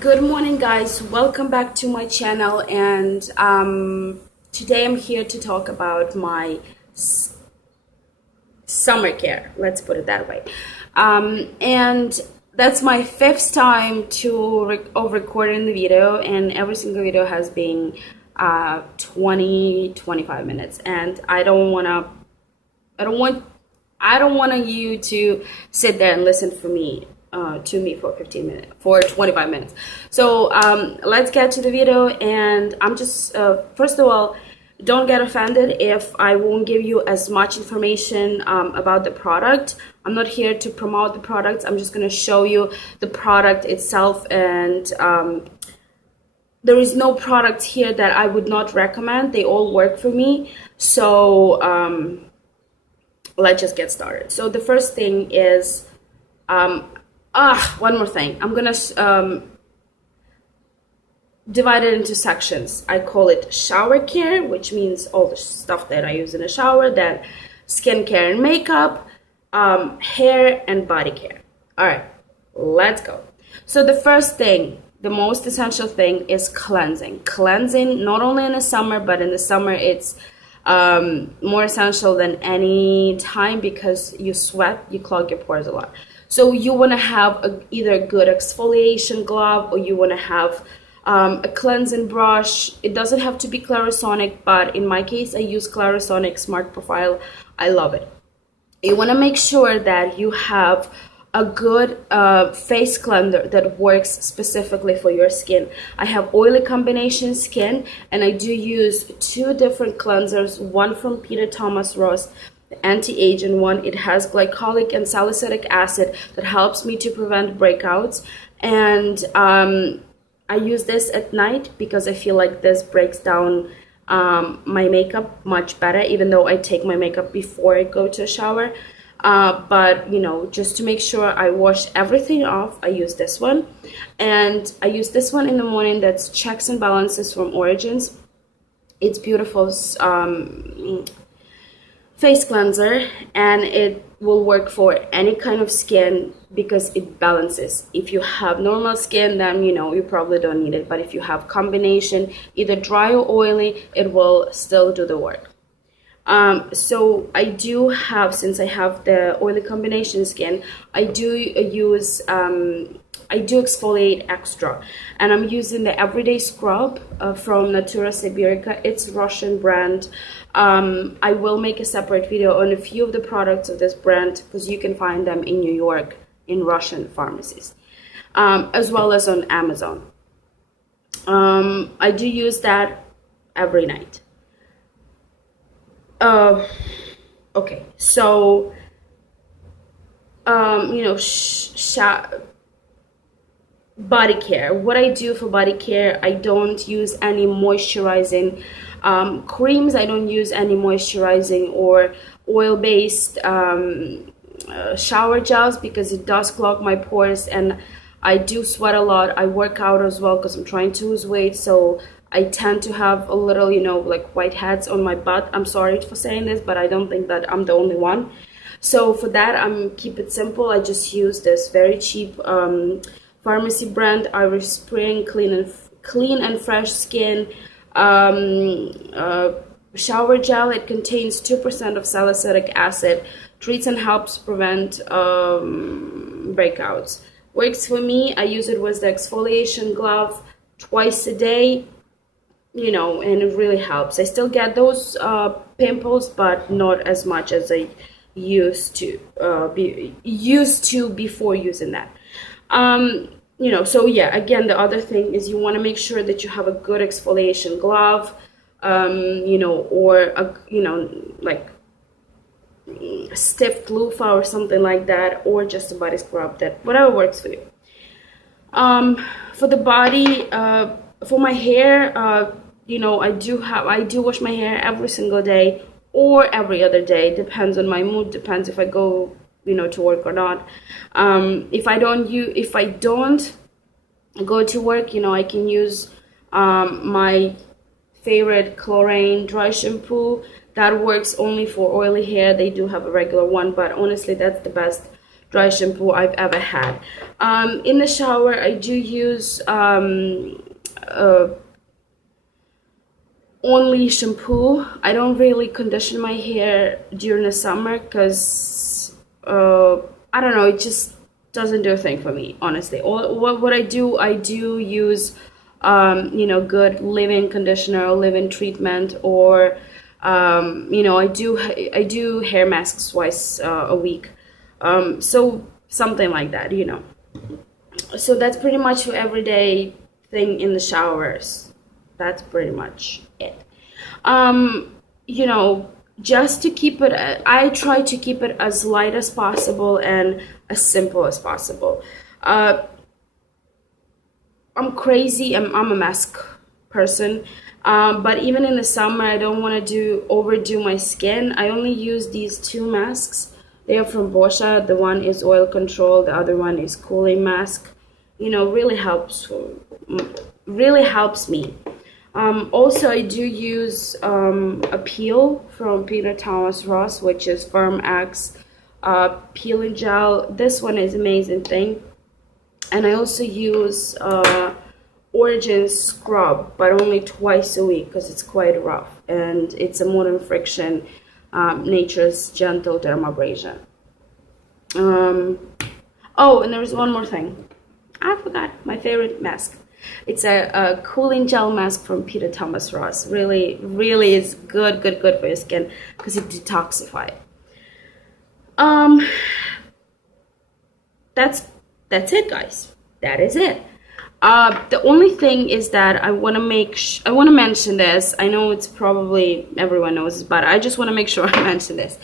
Good morning, guys. Welcome back to my channel. And today I'm here to talk about my summer care. Let's put it that way. And that's my fifth time of recording the video, and every single video has been 25 minutes. And I don't want you to sit there and listen to me for 25 minutes. So let's get to the video. And I'm just first of all, don't get offended if I won't give you as much information about the product. I'm not here to promote the products. I'm just going to show you the product itself, and there is no product here that I would not recommend. They all work for me. So let's just get started. So the first thing is one more thing. I'm gonna divide it into sections. I call it shower care, which means all the stuff that I use in the shower, then skincare and makeup, hair and body care. All right, let's go. So the first thing, the most essential thing, is cleansing. Cleansing, not only in the summer, but in the summer it's more essential than any time, because you sweat, you clog your pores a lot. So you want to have either a good exfoliation glove, or you want to have a cleansing brush. It doesn't have to be Clarisonic, but in my case I use Clarisonic Smart Profile. I love it. You want to make sure that you have a good face cleanser that works specifically for your skin. I have oily combination skin, and I do use two different cleansers, one from Peter Thomas Ross, the anti-aging one. It has glycolic and salicylic acid that helps me to prevent breakouts, and I use this at night because I feel like this breaks down my makeup much better, even though I take my makeup before I go to a shower. But you know, just to make sure I wash everything off, I use this one. And I use this one in the morning. That's Checks and Balances from Origins. It's beautiful face cleanser, and it will work for any kind of skin because it balances. If you have normal skin, then you probably don't need it, but if you have combination, either dry or oily, it will still do the work. So I do have, since I have the oily combination skin, I do exfoliate extra, and I'm using the Everyday Scrub from Natura Siberica. It's Russian brand. I will make a separate video on a few of the products of this brand, because you can find them in New York in Russian pharmacies, as well as on Amazon. I do use that every night. Okay, so body care. What I do for body care, I don't use any moisturizing creams. I don't use any moisturizing or oil-based shower gels, because it does clog my pores, and I do sweat a lot. I work out as well because I'm trying to lose weight, so I tend to have a little, like whiteheads on my butt. I'm sorry for saying this, but I don't think that I'm the only one. So for that, I'm keep it simple. I just use this very cheap pharmacy brand Irish Spring clean and fresh skin shower gel. It contains 2% of salicylic acid, treats and helps prevent breakouts. Works for me. I use it with the exfoliation glove twice a day, and it really helps. I still get those pimples, but not as much as I used to before using that. So yeah, again, the other thing is you want to make sure that you have a good exfoliation glove, or like stiff loofah or something like that, or just a body scrub, that whatever works for you. For the body, for my hair, I do wash my hair every single day or every other day. Depends on my mood, depends if I go to work or not. If I don't go to work, I can use my favorite Chlorane dry shampoo. That works only for oily hair. They do have a regular one, but honestly, that's the best dry shampoo I've ever had. In the shower, I do use only shampoo. I don't really condition my hair during the summer because I don't know, it just doesn't do a thing for me, honestly. What I do use good leave-in conditioner or leave-in treatment, or I do hair masks twice a week, so something like that, so that's pretty much your everyday thing in the showers. That's pretty much it. Just to keep it, I try to keep it as light as possible and as simple as possible. I'm crazy. I'm a mask person. But even in the summer, I don't want to overdo my skin. I only use these two masks. They are from Boscia. The one is oil control. The other one is cooling mask. Really helps me. Also, I do use a peel from Peter Thomas Ross, which is Firm X peeling gel. This one is amazing thing. And I also use Origins scrub, but only twice a week because it's quite rough. And it's a Modern Friction Nature's Gentle Dermabrasion. Oh, and there's one more thing. I forgot my favorite mask. It's a cooling gel mask from Peter Thomas Ross. Really, really is good for your skin because it detoxifies. That's it, guys. That is it. The only thing is that I want to mention this. I know it's probably everyone knows this, but I just want to make sure I mention this.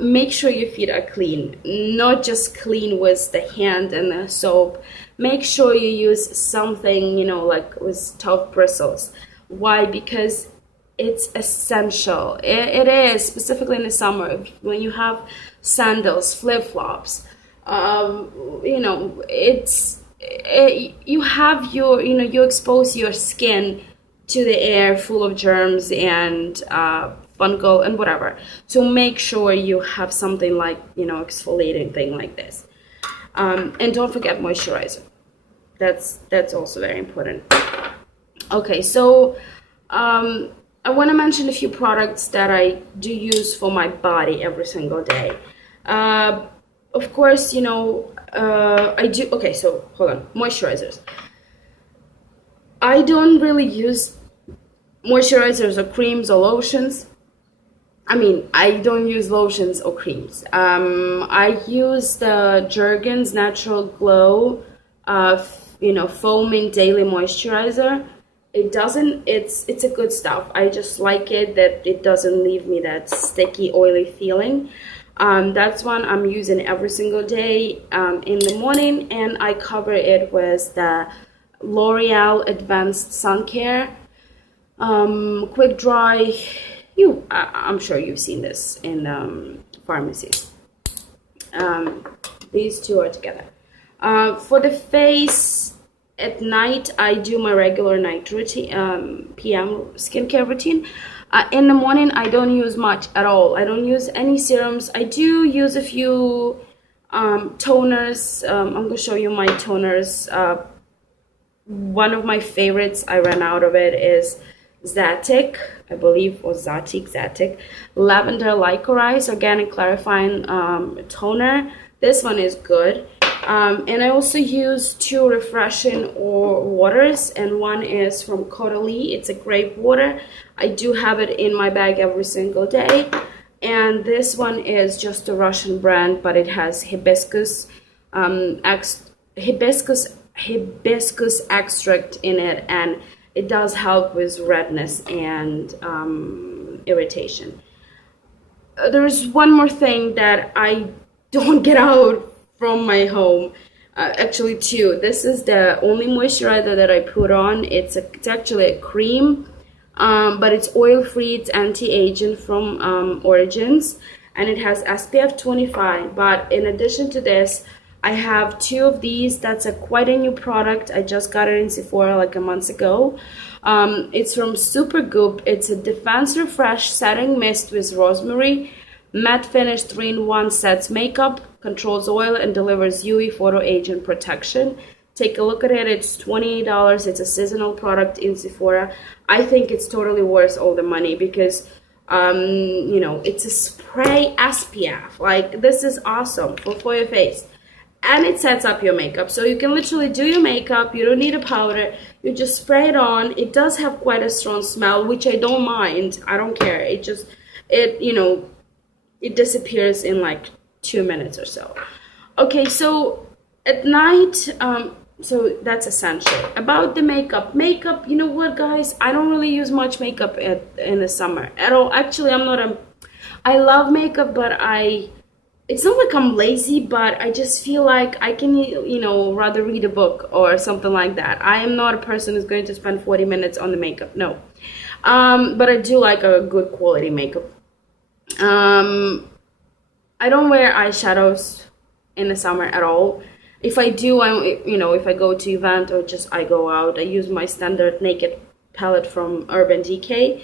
Make sure your feet are clean, not just clean with the hand and the soap. Make sure you use something, like with tough bristles. Why? Because it's essential. It is, specifically in the summer, when you have sandals, flip-flops, you expose your skin to the air full of germs and fungal and whatever. So make sure you have something like, exfoliating thing like this. And don't forget moisturizer. That's also very important. Okay, so I want to mention a few products that I do use for my body every single day. Of course, I do. Okay, so hold on. Moisturizers. I don't really use moisturizers or creams or lotions. I don't use lotions or creams. I use the Jergens Natural Glow, foaming daily moisturizer. It's a good stuff. I just like it that it doesn't leave me that sticky, oily feeling. That's one I'm using every single day in the morning, and I cover it with the L'Oreal Advanced Sun Care Quick Dry. I'm sure you've seen this in pharmacies. These two are together. For the face, at night I do my regular night routine, PM skincare routine. In the morning I don't use much at all. I don't use any serums. I do use a few toners. I'm going to show you my toners. One of my favorites, I ran out of it, is Zatic, I believe, or Zatic, Lavender Licorice Organic Clarifying Toner. This one is good. And I also use two refreshing waters, and one is from Caudalie. It's a grape water. I do have it in my bag every single day. And this one is just a Russian brand, but it has hibiscus extract in it, and it does help with redness and irritation. There is one more thing that I don't get out from my home. Actually two. This is the only moisturizer that I put on. It's actually a cream, but it's oil free. It's anti-aging from Origins, and it has SPF 25. But in addition to this, I have two of these. That's quite a new product. I just got it in Sephora like a month ago. It's from Supergoop. It's a Defense Refresh Setting Mist with Rosemary, Matte Finish 3-in-1 Sets Makeup, controls oil and delivers UV photo agent protection. Take a look at it. It's $28. It's a seasonal product in Sephora. I think it's totally worth all the money because, you know, it's a spray SPF. Like, this is awesome for your face. And it sets up your makeup. So you can literally do your makeup. You don't need a powder. You just spray it on. It does have quite a strong smell, which I don't mind. I don't care. It just, you know, it disappears in like 2 minutes or so. Okay, so at night, so that's essential. About the makeup, you know what, guys, I don't really use much makeup in the summer at all. Actually, I love makeup, but it's not like I'm lazy, but I just feel like I can, you know, rather read a book or something like that. I am not a person who's going to spend 40 minutes on the makeup, no. But I do like a good quality makeup. I don't wear eyeshadows in the summer at all. If I do, you know, if I go to event or just I go out, I use my standard Naked palette from Urban Decay.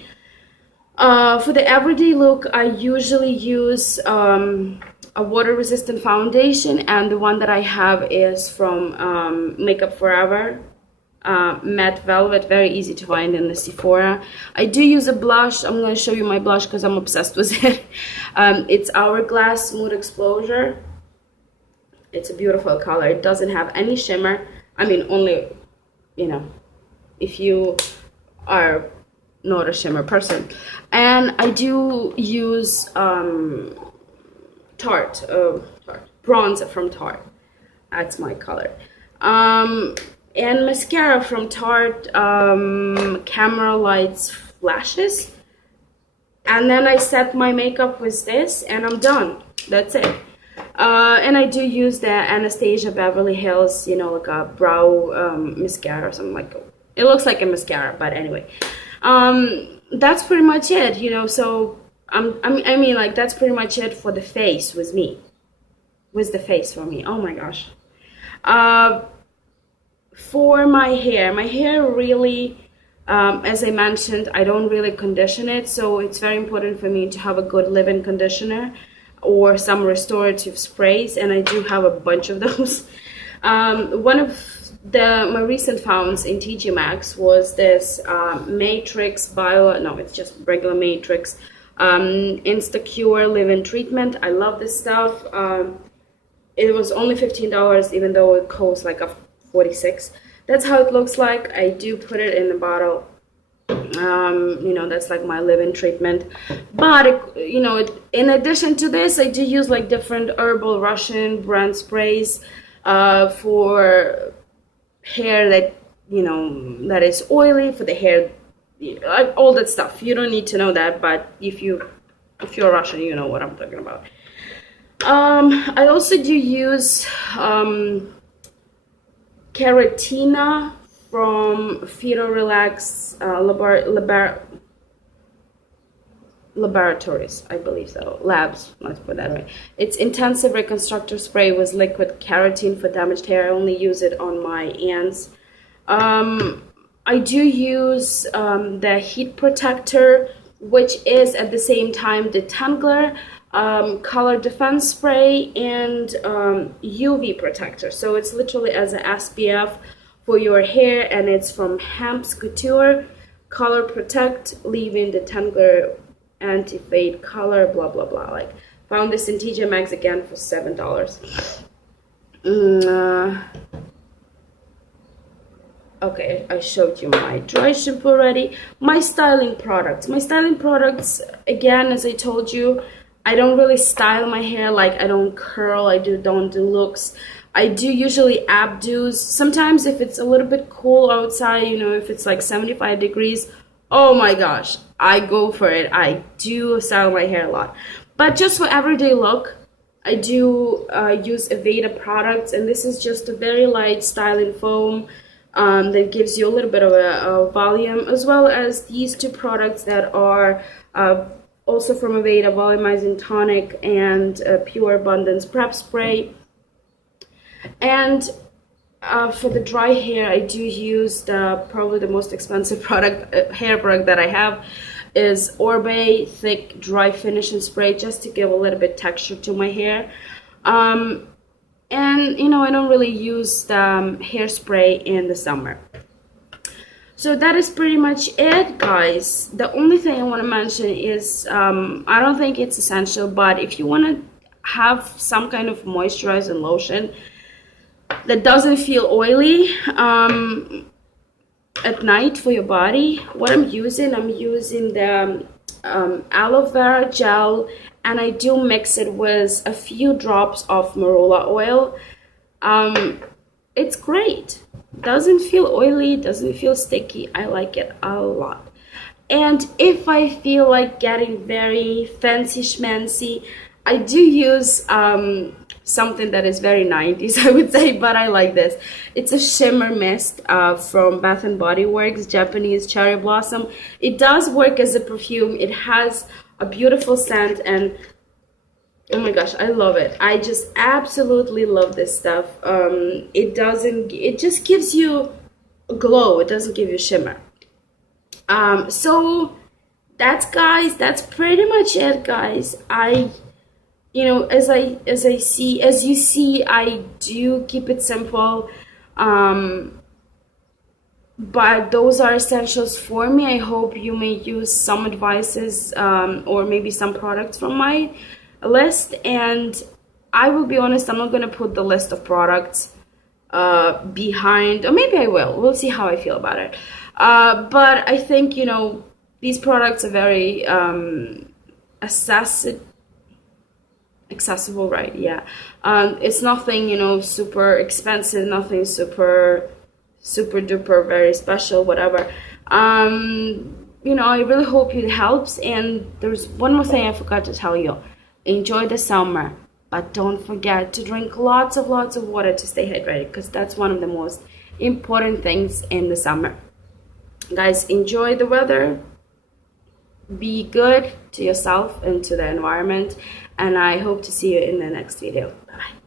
For the everyday look, I usually use a water-resistant foundation, and the one that I have is from Makeup Forever. Matte Velvet, very easy to find in the Sephora. I do use a blush. I'm going to show you my blush because I'm obsessed with it. It's Hourglass Smooth Exposure. It's a beautiful color. It doesn't have any shimmer. I mean, only, you know, if you are not a shimmer person. And I do use Tarte bronzer from Tarte. That's my color. And mascara from Tarte, Camera Lights Flashes. And then I set my makeup with this and I'm done. That's it. And I do use the Anastasia Beverly Hills, you know, like a brow mascara or something like that. It looks like a mascara, but anyway. That's pretty much it, you know, so I mean, like, that's pretty much it for the face with me. With the face for me. Oh my gosh. For my hair really, as I mentioned, I don't really condition it, so it's very important for me to have a good leave-in conditioner or some restorative sprays, and I do have a bunch of those. One of my recent finds in TJ Maxx was this Matrix it's just regular Matrix Instacure leave-in treatment. I love this stuff. It was only $15, even though it costs like a $46. That's how it looks like. I do put it in the bottle. You know, that's like my leave-in treatment. But you know, in addition to this, I do use like different herbal Russian brand sprays for hair that, you know, that is oily, for the hair, all that stuff. You don't need to know that, but if you're Russian, you know what I'm talking about. I also do use Keratina from Phyto Relax Laboratories, I believe so. Labs, let's put that way. It's intensive reconstructor spray with liquid keratin for damaged hair. I only use it on my ends. I do use the heat protector, which is at the same time detangler, color defense spray, and UV protector. So it's literally as an SPF for your hair, and it's from Hemp's Couture. Color Protect, Leave-In Detangler, Anti-Fade Color, blah blah blah. Like, found this in TJ Maxx again for $7. Okay, I showed you my dry shampoo already. My styling products, again, as I told you, I don't really style my hair. Like, I don't curl, don't do looks. I do usually updos. Sometimes if it's a little bit cool outside, you know, if it's like 75 degrees, oh my gosh, I go for it. I do style my hair a lot. But just for everyday look, I do use Aveda products, and this is just a very light styling foam that gives you a little bit of a volume, as well as these two products that are also from Aveda, Volumizing Tonic and Pure Abundance Prep Spray. And for the dry hair, I do use probably the most expensive hair product that I have is Oribe Thick Dry Finishing Spray, just to give a little bit texture to my hair. And you know, I don't really use the hairspray in the summer. So that is pretty much it, guys. The only thing I want to mention is I don't think it's essential, but if you want to have some kind of moisturizing lotion that doesn't feel oily at night for your body, what I'm using the aloe vera gel, and I do mix it with a few drops of marula oil. It's great. Doesn't feel oily, doesn't feel sticky. I like it a lot. And if I feel like getting very fancy schmancy, I do use something that is very 90s, I would say, but I like this. It's a shimmer mist from Bath and Body Works, Japanese cherry blossom. It does work as a perfume. It has a beautiful scent, and oh my gosh, I love it. I just absolutely love this stuff. It just gives you a glow. It doesn't give you shimmer. So that's pretty much it, guys. You know, as you see, I do keep it simple. But those are essentials for me. I hope you may use some advices or maybe some products from my list. And I will be honest, I'm not going to put the list of products behind, or maybe I will. We'll see how I feel about it. But I think, you know, these products are very accessible, right? Yeah. It's nothing, you know, super expensive, nothing super duper very special, whatever. You know, I really hope it helps. And there's one more thing I forgot to tell you. Enjoy the summer, but don't forget to drink lots of water to stay hydrated, because that's one of the most important things in the summer. Guys, enjoy the weather, be good to yourself and to the environment, and I hope to see you in the next video. Bye.